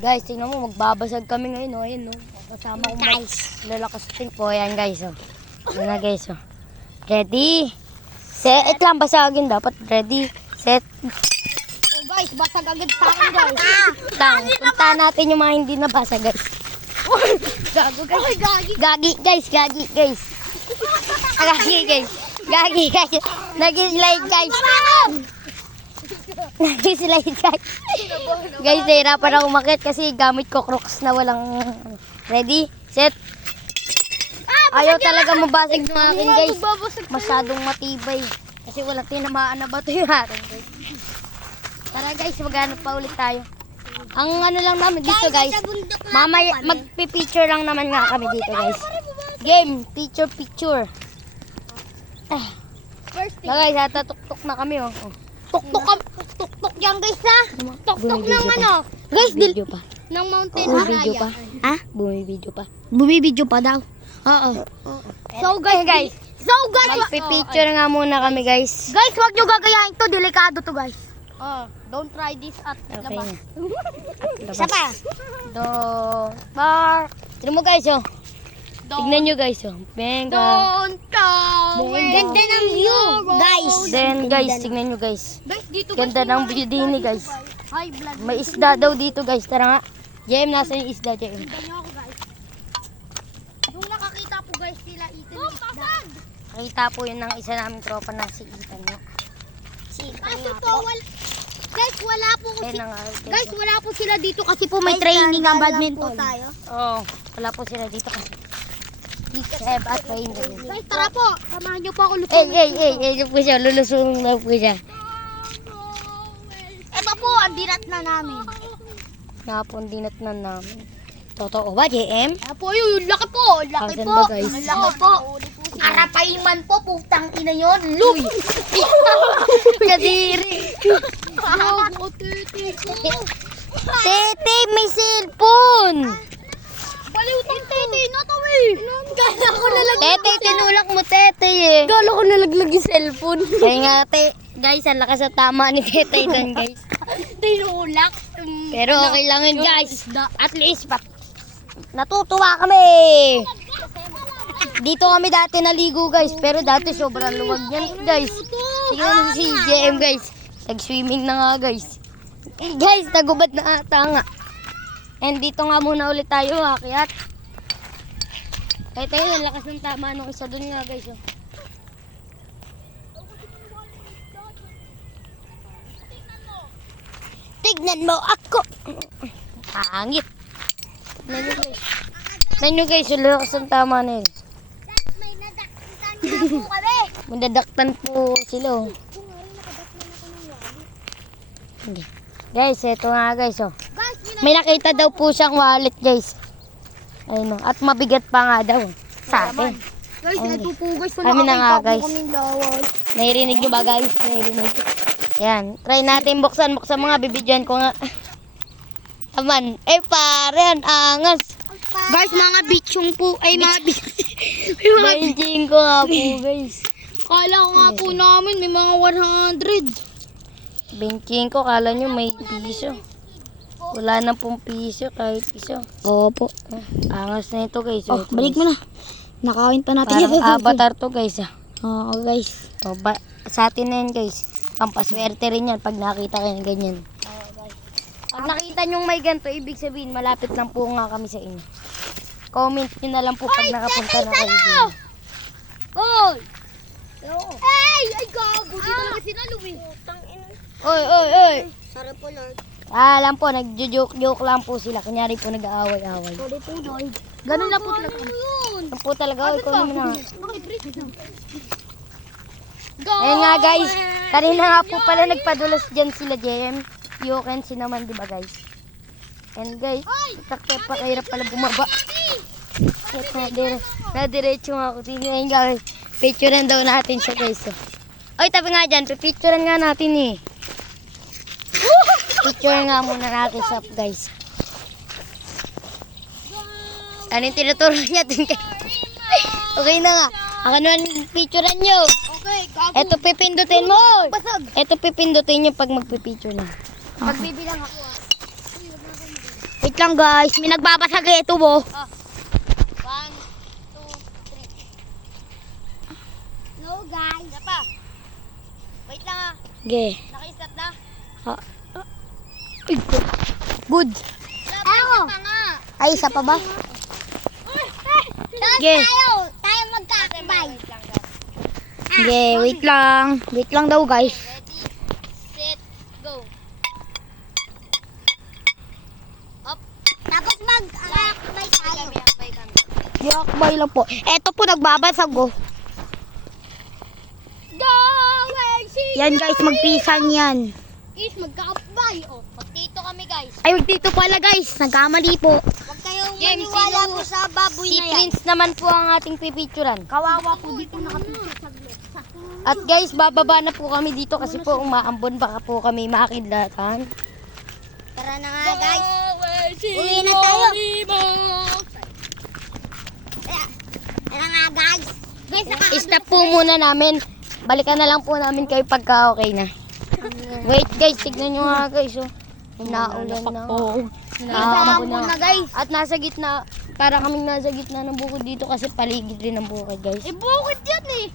Guys, tingnan mo, magbabasag kami ngayon, oh. Ayan, oh. Kasama ko lalakas ting po. Ayan, guys, oh. Ayan na, guys, oh. Ready? Set. Ito lang, basagin dapat. Ready? Set. Oh, guys, basag agad sa akin, guys. Lang, punta natin yung mga hindi nabasa, guys. Gago, guys. Ay, gagi. Gagi, guys. Gagi, guys. Nag-slide, guys. Nag-slide, guys. Guys, nahirapan ako umakit kasi gamit ko Crocs na walang... Ready? Set. Ayaw talaga mabasag ng akin, guys. Masyadong matibay. Kasi walang tinamaan na bato yung akin, guys. Tara, guys, maghanap pa ulit tayo. Ang ano lang namin dito, guys. Mamaya, magpipicture lang naman nga kami dito, guys. Game, picture. First thing. Guys, tatuktok na kami, oh. Tuk-tuk yan, guys, ha? Tuk-tuk ng ano? Guys, video pa. Ng mountain Bumibidyo pa. Ha? Bumibidyo pa. Bumibidyo pa daw. Oo. So, guys. Magpipicture nga muna kami, guys. Guys, wag nyo gagayahin to. Delikado to, guys. Don't try this at labas. Isa pa. Tignan mo, guys, oh. Tignan nyo, guys, oh. Benga. Don't go. Ganda ng view, guys. Then, guys, tignan nyo, guys. Guys, dito Ganda ng view din, guys. High blood. May isda daw dito, guys. Tara nga. Jem, nasa yung isda, Jem? Tignan nyo ako, guys. Yung nakakita po, guys, sila Ethan ng isda. Nakita po yun ng isa naming tropa na si Ethan. Si Ethan nga po. Guys, wala po Ayun na nga, Guys, wala po sila dito kasi po may training ang badminton. Oo, wala po sila dito kasi. Have at training. Guys, tara po. Samahan nyo po ako lusunin. Ito po siya. Lulusunong daw po siya. Ito po, ang dinat na namin. Napon dinat na namin. Totoo ba, JM? Ito po yun, laki po. Laki Asan po. ba, guys? Ang laki po. Arapaiman po, putang ina yun. Look! Kadiri. Gago, titi ko. Tete, may cellphone. Baliw tong titi na to eh. Gala ko nalaglag. Tete, tinulak mo, Tete eh. Gala ko nalaglag yung cellphone. Kaya nga, guys, ang lakas sa tama ni Tete doon, guys. Tinulak. Pero okay lang yun, guys. At least, natutuwa kami. Dito kami dati naligo, guys. Pero dati sobrang luwag yan, guys. Tingnan mo si JM, guys. Nag-swimming na nga, guys. Guys, nagubad na ata nga. And dito nga muna ulit tayo, akyat. Kahit tayo, ang lakas ng tama nung isa doon nga, guys. Oh. Tignan mo ako. Hangit. Tignan nyo, guys. Tignan nyo, guys, yung lakas ng tama na yun. May nadaktan na po kami. Mandadaktan po sila, oh. Hindi. Guys, eto nga, guys, oh. May nakita daw po siyang wallet, guys. Ayun, oh. At mabigat pa nga daw. Sa atin. Guys, Ay, ito po guys. Kami na nga, guys. Kaming lawal. Nahirinig nyo ba, guys? Nahirinig. Yan. Try natin buksan. Buksan mga bibidyan ko nga. Aman. Pare, ang angas. Guys, mga bitchong po. Ay, mga Benching ko nga po, guys. Kala ko nga po namin may mga 100. Benching ko. Kala nyo may piso. Wala na pong piso, kahit piso. Opo. Angas na ito, guys. Oh, balik mo na. Nakawin pa natin. Parang avatar to, guys. Oo, guys. O, sa atin na yan, guys. Pampaswerte rin yan pag nakita kayo ng ganyan. Pag nakita nyong may ganito, ibig sabihin, malapit lang po nga kami sa inyo. Comment nyo na lang po pag nakapunta na kayo dito. Oy! Ay! Ay, gago! Dito talaga sinalo eh. Oy! Sorry po, Lord. Alam po, nagjo-joke lang po sila. Kunyari po nag-aaway-aaway. Sorry po, Lord. Ganun lang po talaga. Ano po talaga, oy, kung naman na. Go! Ayun nga, guys. Kanina nga po pala nagpadulas dyan sila, JM. Yukensi naman, di ba, guys? And guys, pakahirap pala bumaba. Nadiretso nga ako. Tingnan guys. Picturean daw natin siya, guys. Oy, tabi nga dyan. Picturean nga natin eh. Picture nga muna natin siya, guys. Ano yung tinuturo niya din kayo? Okay na nga. Ako naman picturean nyo. Okay, gago. Ito pipindutin mo. Basag. Ito pipindutin nyo pag magpipicture na. Magbibilang ako. Picture lang guys. May nagbabasag ito mo. 1, 2, 3. No guys. Isa pa. Wait lang ah. Okay. Naka-stop na. Good. Ako. Isa pa nga. Ay, isa pa ba? Sige. Okay. Tayo magkakabay. Okay, wait lang. Wait lang daw guys. Ready, set, go. Up. Tapos mag-akbay tayo. Yakbay lang po. Eto po, nagbabasag oh. Go! Yan guys, magpisan yan. Guys, magkakabay. Oh, magtito kami guys. Ay, dito pala guys. Nagkamali po. Huwag kayong maniwala po sa baboy Si na yan. Prince naman po ang ating pipicturan. Kawawa po dito nakapicture saglit. At guys, bababa na po kami dito kasi po umaambon. Baka po kami makidlatan. Tara na nga guys. Uwi na tayo. Tara nga guys. Guys, Stop po muna namin. Balikan na lang po namin kayo pagka okay na. Wait guys, tignan nyo nga guys. Oh. Naulan na. Naambon na guys. At nasa gitna, para kaming nasa gitna ng bukid dito kasi paligid rin ng bukid guys. Bukid yan eh.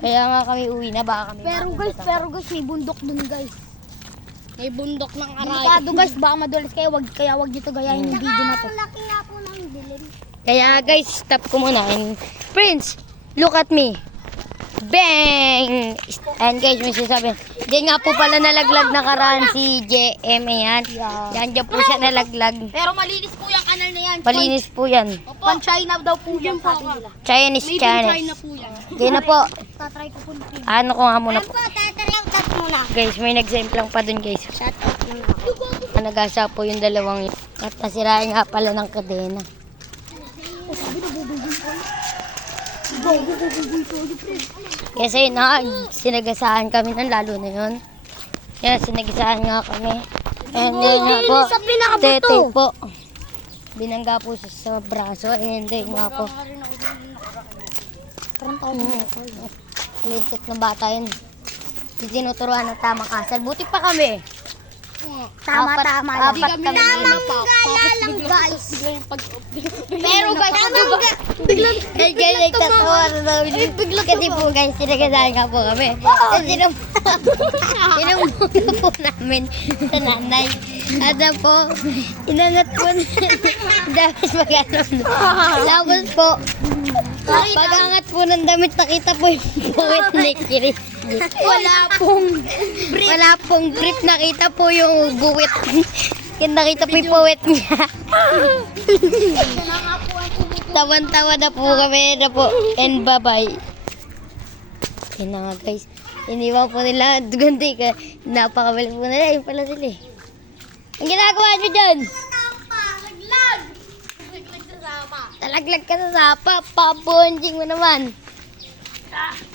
Kaya nga kami uwi na, baka kami Pero guys, may bundok dun guys. may bundok ng Delikado guys, baka madulas kayo. Kaya wag dito gayahin yung video na to. Laki nga po ng dilim. Kaya guys, stop ko muna. And Prince, look at me. Bang! And guys, may sinasabi. Diyan nga po pala nalaglag na karaan si JM. Ayan. Yan, dyan po siya nalaglag. Pero malinis po yung kanal na yan. Malinis po yan. Pan-China daw po yan, sabi nila. Chinese. po yan. Diyan na po. Tatry ko po nito. Ano ko nga muna po. Tatry out muna. Guys, may nag-send lang pa dun guys. Shut out muna ako. Nagasa po yung dalawang yun. At nasirain nga pala ng kadena. Kasi sinagasaan kami ng lalo na yun. Yan, sinagasaan nga kami. And then nga po, tete po. Binangga po siya sa braso. And then nga po. Lintik na bata yun. Tinuturuan ng tamang asal. Buti pa kami. Tama. Apat kami Tamang gala lang guys. Pero guys, biglang nagtatawa na namin. Kasi po guys, sinagasaan nga po kami. Sinumuna po namin sa nanay. At na po, inangat po damit mag-anom. Tapos po, pag-angat po ng damit, nakita po yung buwit ni Chris. Wala pong brief, nakita po yung buwit. Nakita po yung buwit niya. Tawan-tawa na po kami na po. And bye-bye. Yan na nga guys. Iniwan po nila. Duganti ka. Napakabalik po nila. Yun pala sila eh. Ang ginagawa nyo dyan? Talaglag ka sa sapa. Pabonjing mo naman.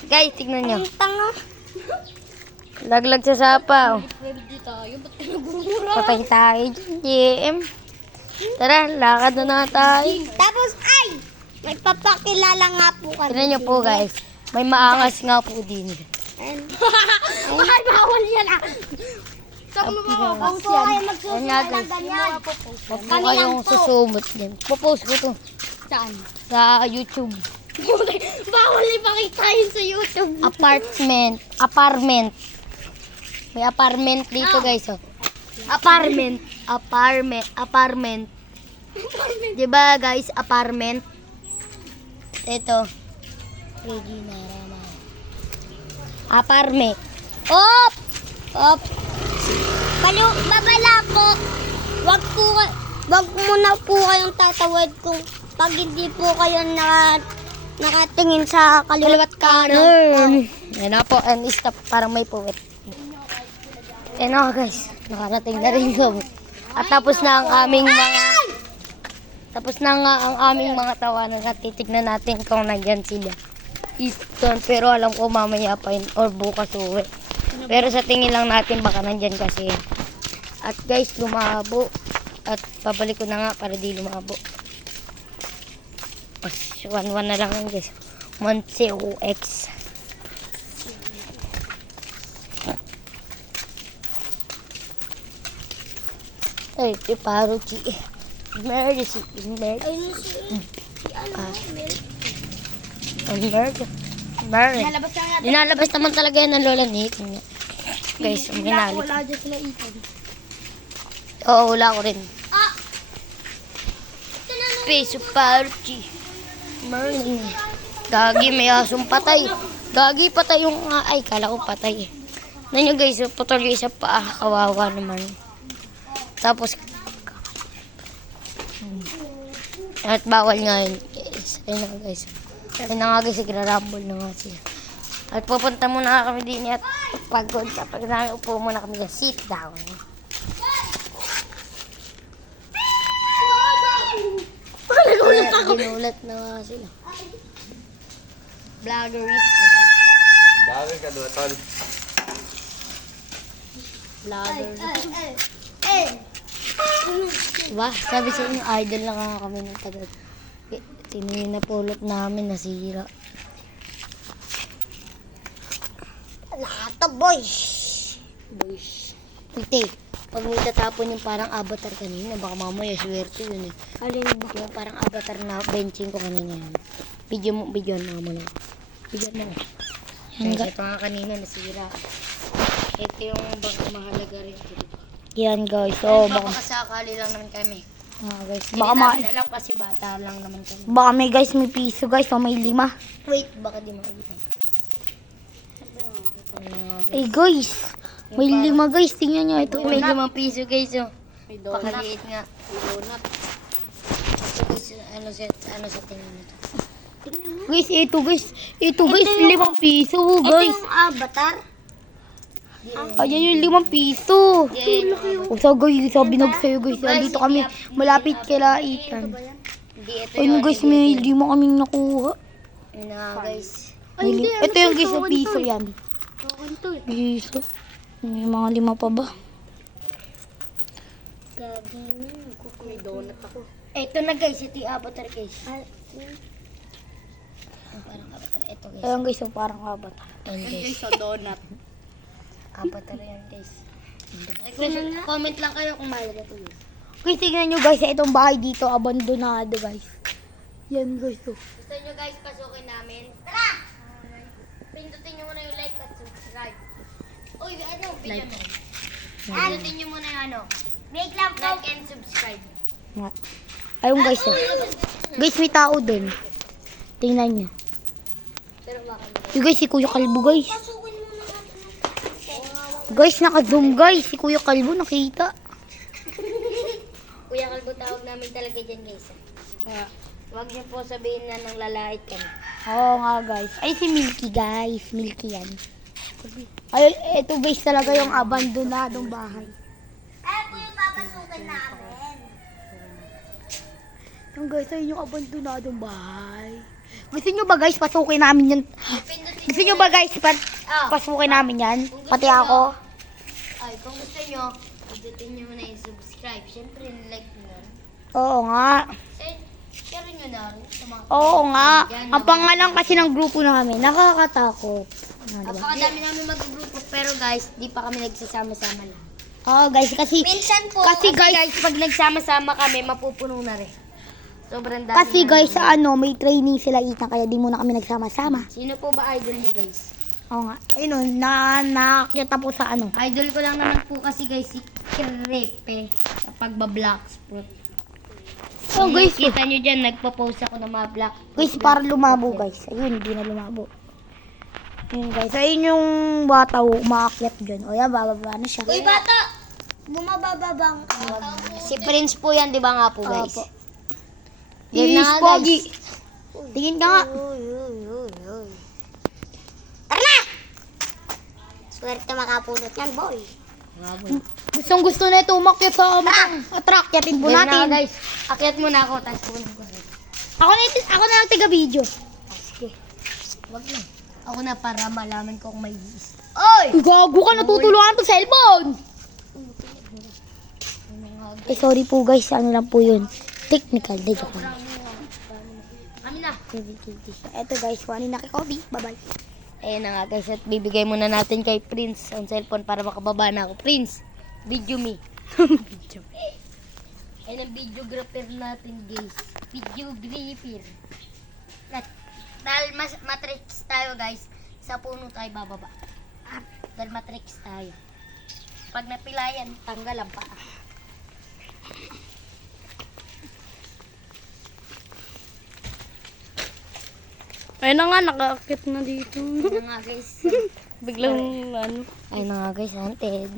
Guys, tignan nyo. Tanga. Laglag sa sapa. Oh. Patay tayo dyan, JM. Tara, lakad na tayo. Tapos ay, may papakilala nga po kami. Tignan nyo po guys. May maangas nga po din. Ay, bawal yan ah. Saan mo mapopost yan? Ay, Yan nga guys. ganyan. Huwag po kayong susumot dyan. Popost ko to. Saan? Sa YouTube. Bawal ipakita yun sa YouTube. Apartment. May apartment dito guys. Oh. Apartment. Diba guys, apartment. Ito. Regina Rama. Apartment. Op! Babala po. Wag muna po kayong tatawad kung pag hindi po kayo nakatingin sa kaliwat kanan. Yan na po, and stop, parang may puwet. Yan na guys, nakarating na rin kami. At tapos na ang aming mga tawanan at titignan natin kung nandyan sila. Easton, pero alam ko mamaya pa yun or bukas uwi. Pero sa tingin lang natin baka nandyan kasi. At guys, lumabo. At pabalik ko na nga para di lumabo. 1-1 na lang yun guys. Monse UX. Ay, Piparuchi. Emergency. Ayun si ano, Mel. Mary. Nalabas lang natin. Dinalabas naman talaga yan ng lola ni Ethan. Guys, ang hinalit. Wala dyan sila Ethan. Oo, wala ko rin. Ah! Ito na nung... Peso party. Mary. Gagi, may asong patay. Gagi, patay yung... Ay, kala ko patay eh. Nanyo guys, putol yung isa pa. Kawawa naman. Tapos... At bawal nga yun. Guys. Ayun na guys. Ayun na nga guys, nagrarambol na nga siya. At pupunta muna kami din at pagod. Kapag namin upo muna kami dyan. Sit down. Ginulat na nga sila. Vloggeries. Bagay ka doon, tol. Vloggeries. Eh! Wah, sabi sa inyo, idol na nga kami ng tagal. Sino yung napulot namin, nasira. Lahat to, boys. Boys. Ite, pag may tatapon yung parang avatar kanina, baka mamaya swerte yun eh. Alin ba? Yung parang avatar na benching ko kanina yan. Bidyoan mo muna. Bidyoan mo. Kasi ito nga kanina, nasira. Ito yung baka mahalaga rin. Yan, guys. So, baka sakali lang naman kami. guys. Hindi namin alam kasi bata lang naman kami. Baka may guys, may piso guys, o may 5. Wait, baka di makikita. Eh guys, may 5 guys, tingnan nyo. Ito May may 5 piso guys, oh. Pakaliit nga. Donut. Ito guys, ano sa tingin nito? guys, ito guys, 5 piso guys. Ito yung avatar? Ayan yung 5 piso. Hindi, O sa guys, sabi nag sa'yo guys, andito kami, malapit kila Ethan. Hindi, ito Ayun guys, may 5 kaming nakuha. Yun na nga guys. Ito yung guys, na piso yan. Piso. May mga 5 pa ba? Gagi may donut ako. Ito na guys, ito yung avatar guys. Yung parang avatar, ito guys. Ayun guys, so parang kabat. Ayun guys. Sa donut. Avatar yan guys. Comment lang kayo kung mahalaga ito guys. Guys, tingnan nyo guys, itong bahay dito, abandonado guys. Yan guys, oh. Gusto nyo guys, pasukin namin? Tara! Pindutin nyo muna yung like at subscribe. Uy, ano? Like. Pindutin nyo muna yung ano. Wait lang Like and subscribe. Nga. Ayun guys, oh. Guys, may tao dun. Tingnan nyo. Pero bakit? Yung guys, si Kuya Kalbo guys. Guys, naka-zoom guys. Si Kuya Kalbo nakita. Kuya Kalbo tawag namin talaga dyan guys. Huwag niyo po sabihin na nang lalait kami. Oo nga guys. Ay, si Milky guys. Milky yan. Ay, ito guys talaga yung abandonadong bahay. Ay po yung papasukin namin. Yung guys, ayun yung abandonadong bahay. Gusto nyo ba guys, pasukin namin yan? Gusto nyo ba guys, pasukin namin yan? Pati ako. Ay, kung gusto nyo, pindutin nyo muna yung subscribe. Siyempre, like nyo. Oo nga. Share nyo na rin sa mga Oo nga. Dyan, Ang pangalan kasi ng grupo namin, nakakatakot. Ano, diba? Napakadami namin mag-grupo. Pero guys, di pa kami nagsasama-sama lang. Oo guys, kasi Minsan po, Kasi kasi guys- guys, pag nagsama-sama kami, mapupuno na rin. Sobrang dami. kasi namin. guys, sa ano, may training sila Ethan, kaya di muna kami nagsama-sama. Sino po ba idol nyo guys? Oo nga. Ayun o, nakakita po sa ano. Idol ko lang naman po kasi guys si Crepe sa pagbablockspot. Oh guys, Kita nyo dyan, nagpo-post ako ng mga black. guys, para lumabo guys. Ayun, hindi na lumabo. Ayun guys, ayun yung bata umaakyat dyan. O yan, bababa na siya. Uy bata! Bumababang. Si Prince po yan, di ba nga po guys? Opo. Yan na nga, Pogi. guys. Tingin ka nga. Tara na! Swerte makapulot yan, boy. Baboy. Gustong gusto na ito umakyat sa truck. Yatin po Yan na natin. guys, akyat muna ako, tapos punan ko. Ako na lang taga-video. Sige. Wag na. Ako na para malaman ko kung may bis. Oy! Gago ka, natutulungan to cellphone. Eh, sorry po guys, ano lang po yun. Technical, de joke lang. Kami na. Eto guys, kuhanin na kay Kobe. Bye-bye. Ayan na nga guys, at bibigay muna natin kay Prince ang cellphone para makababa na ako. Prince, video me. Ayun ang videographer natin, guys. Videographer. Dahil matrix tayo, guys. Sa puno tayo bababa. Dahil matrix tayo. Pag napilayan, tanggal ang paa. Ayun na nga, nakaakit na dito. Ayun na nga, guys. Biglang ano. Ayun na nga, guys. Haunted.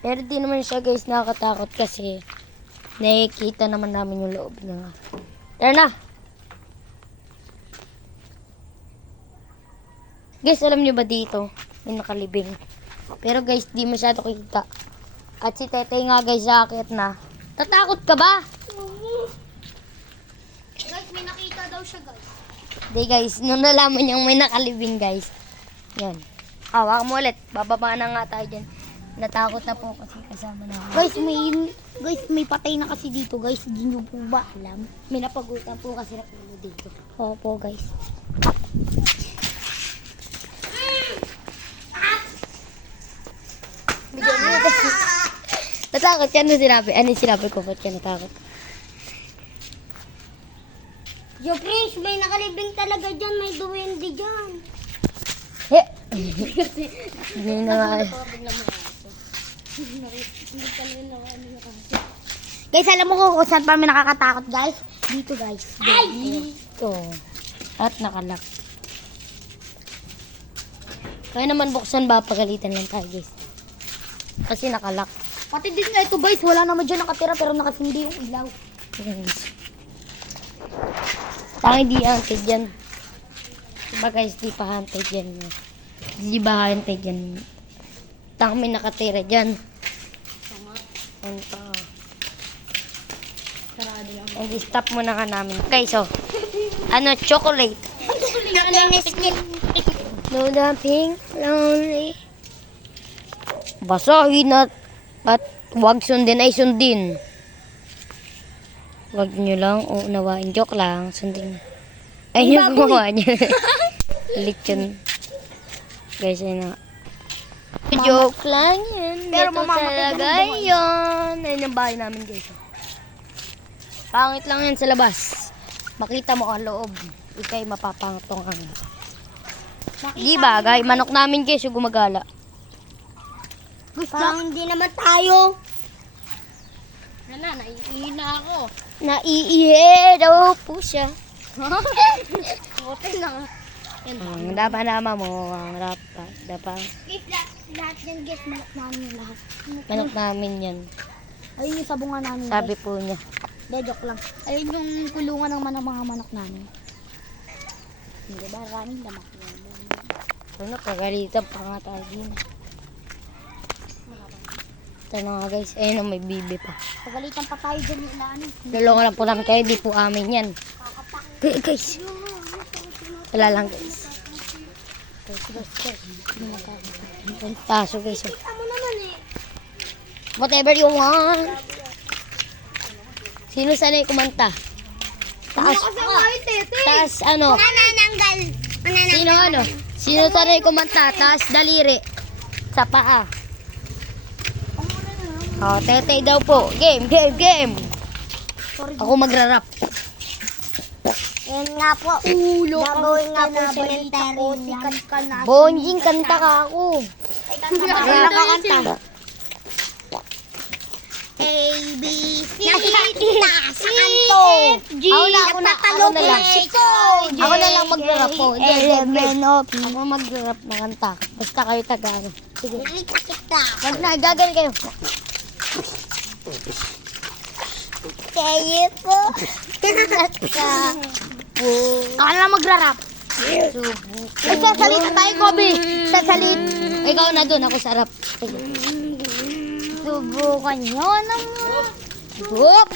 Pero di naman siya, guys, nakakatakot kasi nakikita naman namin yung loob na. Tara na! Guys, alam niyo ba dito? May nakalibing. Pero guys, di masyado kita. At si Tetay nga, guys, sakit na. Tatakot ka ba? Guys, may nakita daw siya, guys. Di guys, nung nalaman niyang may nakalibing, guys. Yan. Hawakan mo ulit. Bababa na nga tayo dyan. Natakot na po kasi kasama na ako. Guys, may patay na kasi dito, guys. Hindi nyo po ba alam? May napagutan po kasi na puno dito. Opo, guys. Natakot ka na sinabi. Ano yung sinabi ko? Ba't ka natakot? Yo, Prince, may nakalibing talaga dyan. May duwende dyan. He! Hindi na nga. Guys, alam mo kung saan pa may nakakatakot, guys? Dito, guys. Dito. At nakalak. Kaya naman buksan ba? Pagalitan lang tayo, guys. Kasi nakalak. Pati din nga ito, guys. Wala naman dyan nakatira pero nakasindi yung ilaw. Tangin di hunted yan. Diba guys, di pa hunted yan. Di ba hunted yan? Tangin may nakatira dyan. Ano pa? Sarado lang. Stop muna ka namin. Okay, so. Ano, chocolate. No dumping, lonely. Basahin at wag sundin ay sundin. Wag nyo lang unawain. Joke lang. Sundin. Ay, yung gumawa niya. Lechon. Guys, ayun na. Joke lang yan. Pero Ito mamamatay talaga ka ng buhay. yun. Ayun ang bahay namin, guys. Pangit lang yan sa labas. Makita mo ang loob. Ika'y mapapangtong ang. Di ba, guys? Manok namin, guys, yung gumagala. Parang hindi naman tayo. Wala, naiihi na ako. Naiihi daw po siya. Okay na nga. Ang dapa-dapa mo, ang dapa. Guys, lahat yan, guys. Manok namin yung lahat. Manok namin yan. Ayun yung sabungan namin, Sabi guys. po niya. De, joke lang. Ayun yung kulungan ng mga manok namin. Hindi ba? Maraming lamak yan. Ano, kagalitan pa nga tayo din. Ito na nga guys, ayun may bibi pa. Pagalitan pa tayo dyan yung ano. Lulungan lang po namin kayo, di po amin yan. Guys, wala lang guys. Taso guys. Tama naman eh. Whatever you want. Sino sanay kumanta? Taas, taas ano? Nanananggal. Sino ano? Sino sanay kumanta? Taas daliri. Sa paa. Oh, Tetay daw po. Game, game, game. Ako magra-rap. Yan nga po. Gagawin nga po cemetery. Sikat ka na. Bonjing, kanta ka ako. Nakakanta. A, B, C. Nakikita sa kanto. Ako na lang. Ako na lang magra-rap po. Ako magra-rap na kanta. Basta kayo taga-ano. Sige. Nakikita. Wag na, gagan kayo. Kayo po. Ako na lang magra-rap. Ay, sasalita tayo, Kobe. Sasalit. Ikaw na dun, ako sa rap. Sige. Subukan nyo naman. Whoop!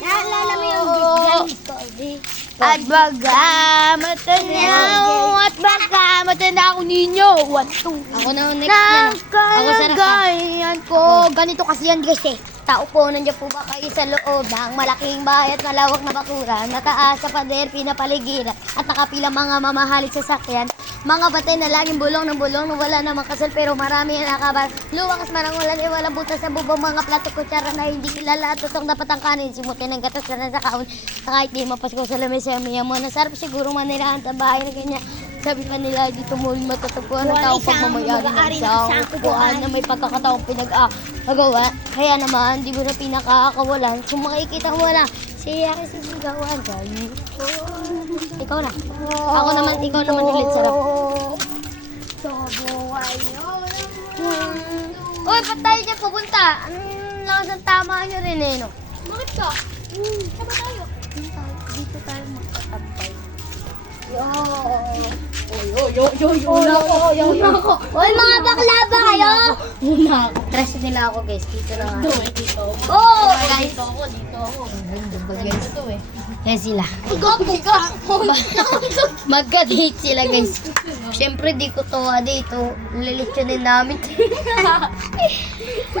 Naalala mo yung gigant, Kobe? At baga matanaw, at baga matanaw ninyo. 1, 2. Ako na ang next na. Ako sa rap. Ko. Ganito kasi yan, guys eh. Tao po, nandiyan po ba kayo sa loob ng malaking bahay at malawak na bakuran, mataas sa pader, pinapaligiran, at nakapila mga mamahaling sasakyan, mga batay na laging bulong ng bulong, na wala namang kasal pero marami ang nakabal. Luwakas man ang ulan, walang butas sa bubong, mga plato kutsara na hindi kilala at tutong dapat ang kanin, simutin ng gatas ka na sa kaon, na kahit di mapasko sa lamesa, miya mo, nasarap siguro manirahan sa bahay na ganyan. Sabi pa nila, dito mo matatagpuan ng tao pagmamayari ng sa upuan na may pagkakataong pinag-agawa. Kaya naman, di mo na pinakakawalan. Kung makikita mo na, siya kasi sigawan. Galing. Ikaw na. Ako naman, ikaw naman ulit sarap. Uy, ba't tayo dyan pupunta? Anong lakas ang tama nyo rin eh, no? Bakit ka? Saan ba tayo? Dito tayo magtatambay. Uy, mga bakla ba kayo? Trust nila ako guys, dito na nga. Oo! Guys, yan sila. Magka-date sila guys. Siyempre di ko tuwa dito. Lilitsyonin namin.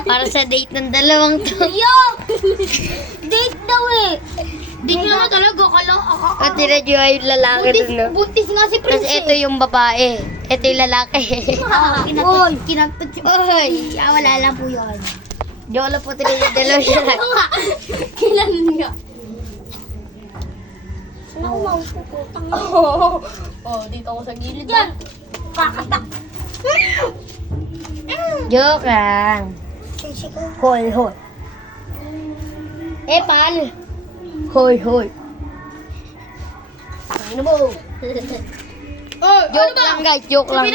Para sa date ng dalawang to. Yo! Date daw eh! Di nyo naman talaga At tira nyo ay yung lalaki dun, no? Buntis nga si Kasi ito yung babae. Ito yung lalaki. Uy, kinagtot siya. Uy! Wala lang po yun. Joke lang po tira yung dalawa sila. Kailan nga? Saan ako maupuputang yun? Oh, dito ako sa gilid. Yan! Kakatak! Joke lang. Hoy, hoy. Pal. Hoy, hoy. Ano mo? Joke lang guys, joke lang.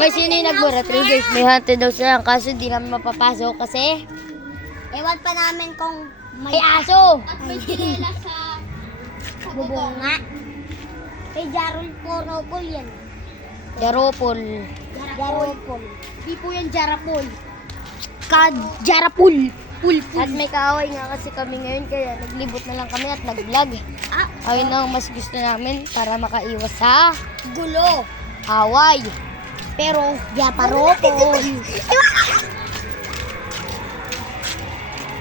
Guys, sino yung nagburatri guys? May hunted daw sila. Kaso di namin mapapasok kasi Ewan pa namin kung may aso. At may sinela sa bubunga. Kay Jarol Poropol yan. Jaropol. Jarol. Di po yan Jarapol. Jarapul. At may kaaway nga kasi kami ngayon kaya naglibot na lang kami at nag-vlog. Ayun ang mas gusto namin para makaiwas sa Gulo. away. Pero, Japaropol.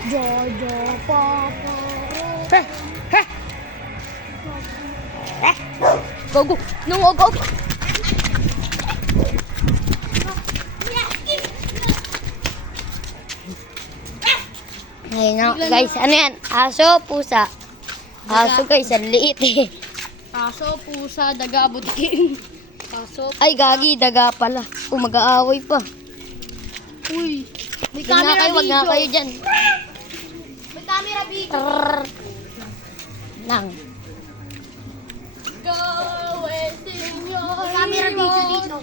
Jojo Papa. Gogo! Nung ogo! Ayun na, guys, ano yan? Aso, pusa. Aso guys, ang liit eh. Aso, pusa, daga, butikin. Aso. Ay, gagi, daga pala. Mag-aaway pa. Uy. May Wag nga kayo, wag nga kayo dyan. May camera video. Trrrr. Nang. Go, senyor. May camera video dito.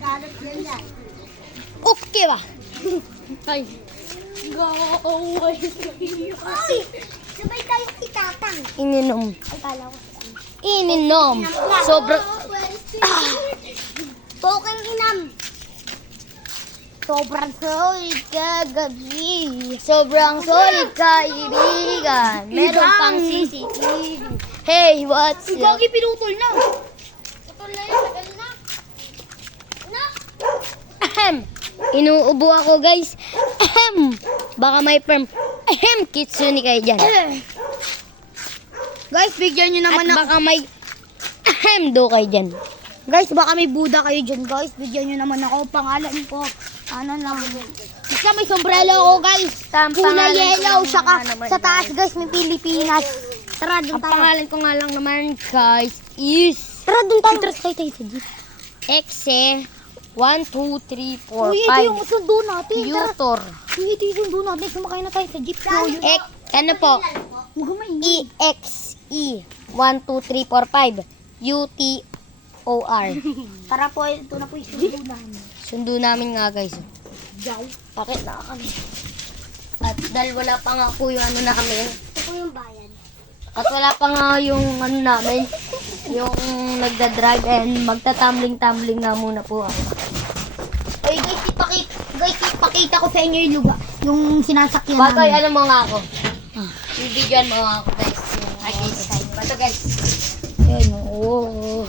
Kalat yan yan. Okay ba? Ay. Go away. Ay! Sabay tayo si Tatang. Ininom. Ay, kala ko. Ininom. Sobrang... Poking inam. Sobrang solid kagabi. Sobrang solid kaibigan. Meron pang CCTV. Hey, what's up? Gagi, pinutol na. Putol na yan, tagal na. Na! Ahem. Inuubo ako guys. Ahem. Baka may perm. Ahem. Kitsune kayo dyan. Guys, bigyan nyo At baka may ahem do kayo dyan. Guys, baka may Buddha kayo dyan, guys. Bigyan nyo naman ako. Pangalan ko. Ano lang. Basta may sombrero ako, guys. Kulay yellow. Saka sa taas, guys, may Pilipinas. Tara, doon Ang tayo. pangalan ko nga lang naman guys is Tara, doon tayo. Tara, tayo sa jeep. Exe 1, 2, 3, 4, Uy, ito yung 5. sundo natin. Tara. Tutor. Uy, ito yung sundo natin. Sumakay na tayo sa jeep. Ano po? Huwag mo EXE 1, 2, 3, 4, 5. UTOR. Tara po, ito na po yung sundo namin. Sundo namin nga guys. Jaw. Bakit na kami? At dahil wala pa nga po yung ano namin. Ito po yung bayan. At wala pa nga yung ano namin. Yung nagdadrive and magta-tumbling-tumbling nga muna po ako. Ay, guys, ipakita ko sa inyo yung lugar. Yung sinasakyan Batoy, namin. ano mo nga ako? Bibigyan mo nga ako guys. Yung Bato guys. Yun, oo.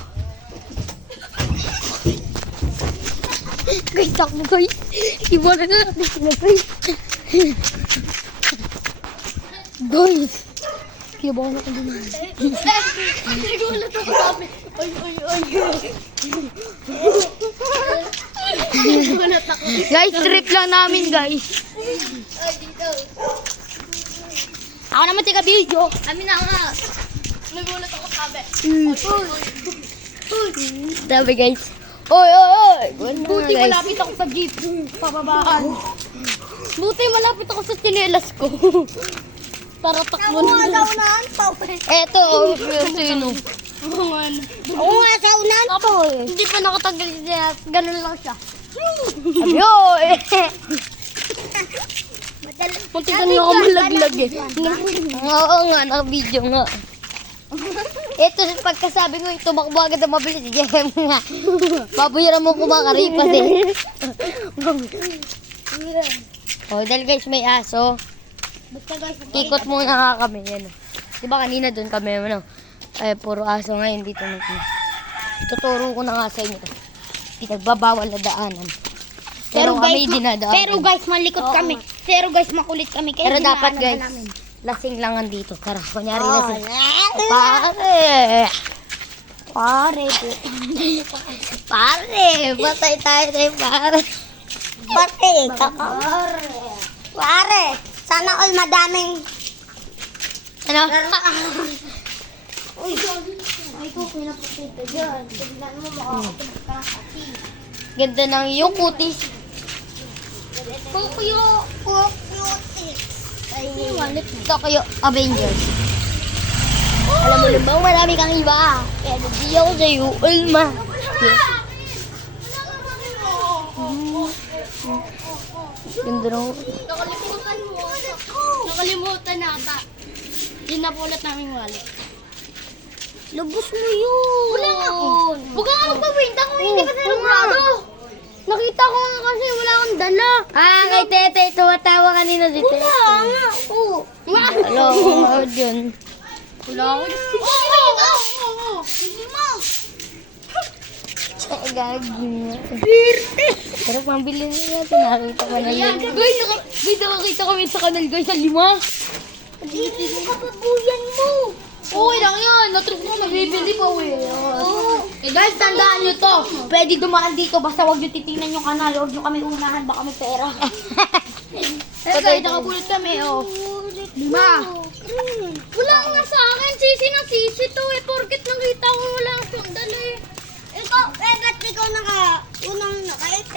Guys, takbo guys. Iwan na natin sila guys. Guys! Kiyabahan ako din. Nagulat ako sabi. Oy, oy, oy. Nagulat ako. Guys, trip lang namin, guys. Ay, dito. Ako naman taga video. Amin na nga. Nagulat ako sabi. Sabi, guys. Oy, oy, oy! Buti malapit ako sa jeep. Pababaan. Buti malapit ako sa tsinelas ko. Para takbo na. Eto, oh, sino? Oo nga. Oo nga, sa unan to eh. Hindi pa nakatagal siya. Ganun lang siya. Ayo eh. Muntikan nga ako malaglag eh. Oo nga, naka-video nga. Ito, pagkasabi ko, tumakbo agad ang mabilis. Jem nga. Babuyaran mo kumakaripas eh. Oh, dahil guys, may aso. Basta guys, Ikot muna nga kami. Yan. Diba kanina doon kami, ano? Ay, puro aso ngayon dito. Tuturo ko na nga sa inyo. Pinagbabawal na daanan. Pero kami dinadaan. Pero guys, malikot kami. Pero guys, makulit kami. Kaya Pero dapat dinaanan guys, na namin. lasing lang andito. Tara, kunyari Oh, lasing. Pare! Pare. Pare! Patay tayo tayo, pare. Pare, pare, sana all madaming Ano? Ay ko, pinapakita dyan. Tignan mo, makakatulog ka kasi. Ganda ng iyong kutis. Kukuyo. Ito kayo, Avengers. Alam mo lang bang marami kang iba. Pero di ako sa'yo, Ulma. Ganda ng... Nakalimutan mo. Nakalimutan nata. Yun napulot namin wallet. Lubos mo yun. Wala nga ako. Huwag ka nga magpapinta kung hindi ka sigurado. Nakita ko nga kasi wala akong dala. Ah, kay Tete, tumatawa kanina si Tete. Wala nga ako. Hello, ako dyan. Wala ako. Oo. Hindi mo. Gagi nga. Pero pambili niya, nakita ko na Ayan. yun. Guys, nakakita kami sa kanal guys. Sa 5. Hindi mo kapabuyan mo. Okay lang yan. Natrip mo, nabibili pa eh. Guys, tandaan nyo to. Pwede dumaan dito. Basta huwag nyo titingnan yung kanal. Huwag nyo kami unahan. Baka may pera. Eh guys, nakapulot kami. Oh. 5. Wala nga sa akin. Sisi na sisi to eh. Porkit nakita ko wala siyang dala eh. Ikaw, ba't ikaw unang naka